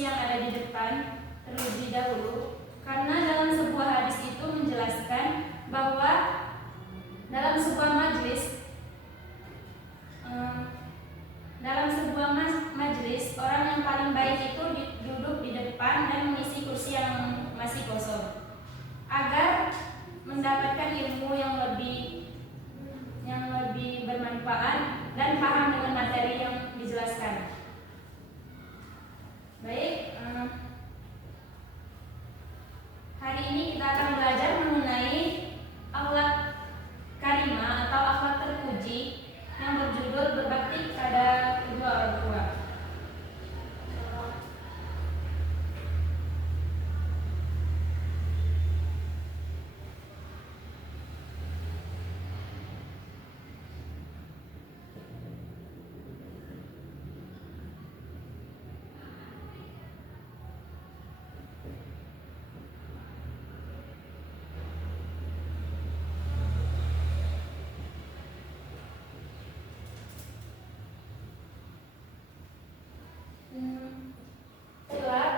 kursi yang ada di depan terlebih dahulu, karena dalam sebuah hadis itu menjelaskan bahwa dalam sebuah majelis orang yang paling baik itu duduk di depan dan mengisi kursi yang masih kosong agar mendapatkan ilmu yang lebih bermanfaat dan paham dengan materi yang dijelaskan. Baik, hari ini kita akan belajar mengenai akhlak karimah atau akhlak terpuji yang berjudul berbakti pada kedua orang tua.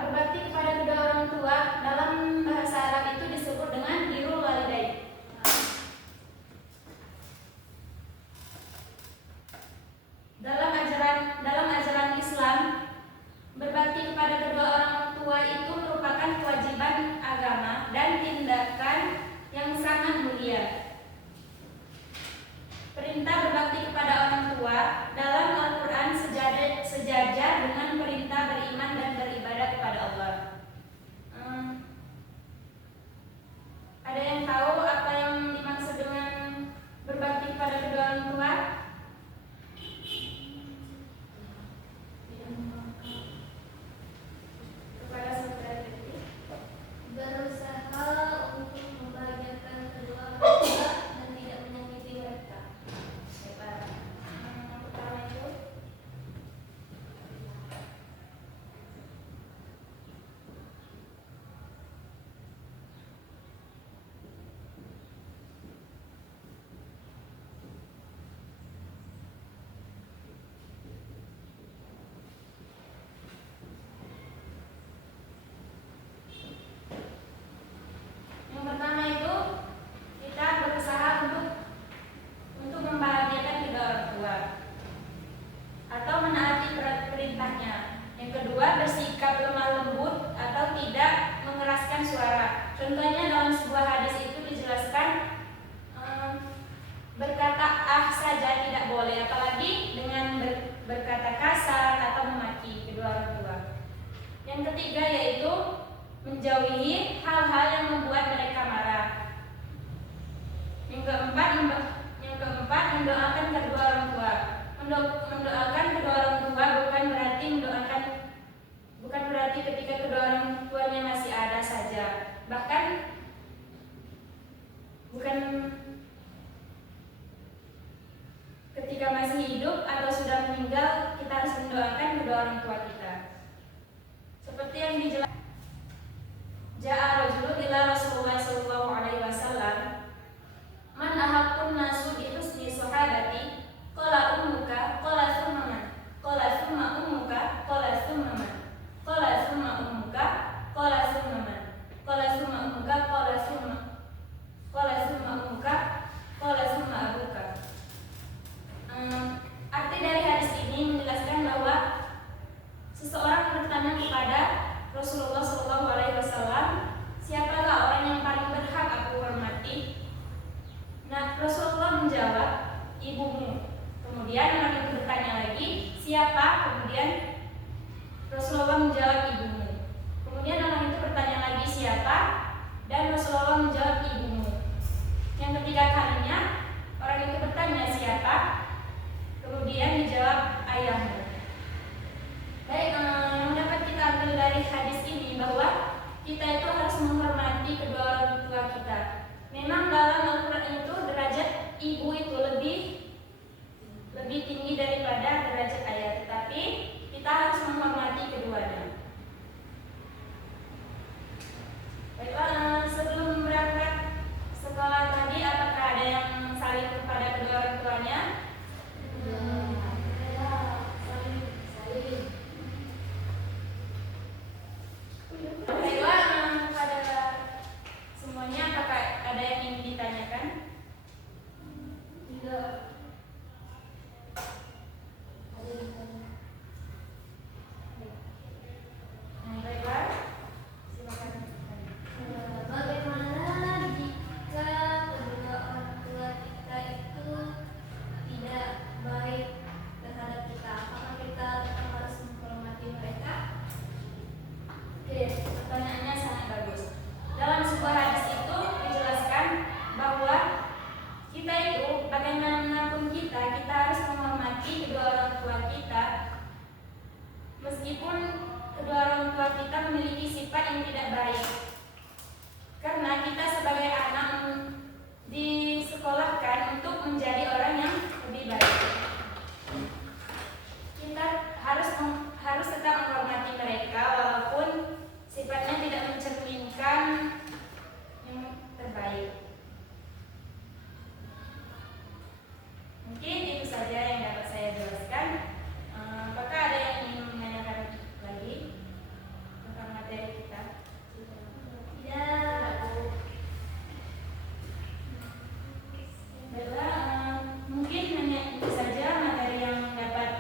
Berbakti kepada kedua orang tua dalam bahasa Arab itu disebut dengan birrul walidain. Dalam ajaran Islam, berbakti kepada kedua orang tua itu merupakan kewajiban agama dan tindakan yang sangat mulia. Perintah berbakti kepada orang tua dalam Al-Quran sejajar dengan perintah beriman dan beribadah kepada Allah. Ada yang tahu apa yang dimaksud dengan berbakti kepada kedua orang tua? Kepada saudara Devi, berusaha untuk membahagiakan kedua orang tua dan tidak menyakiti mereka. Pertama itu kita berusaha untuk membahagiakan kedua orang tua atau menaati perintahnya. Yang kedua, bersikap lemah lembut atau tidak mengeraskan suara. Contohnya dalam sebuah hadis itu dijelaskan berkata ah saja tidak boleh, apalagi dengan berkata kasar atau memaki kedua orang tua. Yang ketiga yaitu menjauhi hal-hal yang membuat mereka marah. Yang keempat mendoakan kedua orang tua. Mendoakan kedua orang tua bukan berarti ketika kedua orang tuanya masih ada saja. Bahkan bukan ketika masih hidup atau sudah meninggal kita harus mendoakan kedua orang tua kita. Seperti yang dijelaskan, ja'a rajulun ila Rasulullah sallallahu alaihi wasallam, man ahaqqun nasu bi husni sahabati, qala ummuka, qala thumma man, qala thumma ummuka, qala thumma man, qala thumma ummuka, qala thumma man, qala thumma ummuka, qala thumma ummuka, qala thumma abuka. Arti dari hadis ini menjelaskan bahwa seseorang bertanya kepada Rasulullah SAW, siapakah orang yang paling berhak aku hormati? Nah, Rasulullah menjawab, ibumu. Kemudian orang itu bertanya lagi, siapa? Kemudian Rasulullah menjawab, ibumu. Kemudian orang itu bertanya lagi, siapa? Dan Rasulullah menjawab, ibumu. Yang ketiga kalinya orang itu bertanya, siapa? Kemudian dijawab, ayahmu. Baik, yang dapat kita ambil dari hadis ini bahwa kita itu harus menghormati kedua orang tua kita. Memang dalam Al-Quran itu derajat ibu itu lebih tinggi daripada derajat ayah, tetapi kita harus menghormati keduanya. Baiklah, sebelum berangkat sekolah tadi, apakah ada yang saling kepada kedua orang tuanya? meskipun kedua orang tua kita memiliki sifat yang tidak baik. Karena kita sebagai anak disekolahkan untuk menjadi orang yang lebih baik. Kita harus tetap menghormati mereka walaupun sifatnya tidak mencerminkan yang terbaik. Mungkin itu saja yang dapat saya jelaskan. Apakah ada yang ingin menanyakan lagi tentang materi kita? Tidak. Baiklah, mungkin hanya itu saja materi yang dapat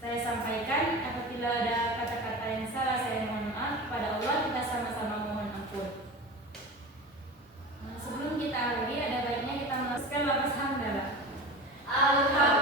saya sampaikan. Apabila ada kata-kata yang salah, saya mohon maaf. Kepada Allah kita sama-sama mohon ampun. Sebelum kita akhiri, ada baiknya kita meneruskan lafaz hamdalah. Alhamdulillah.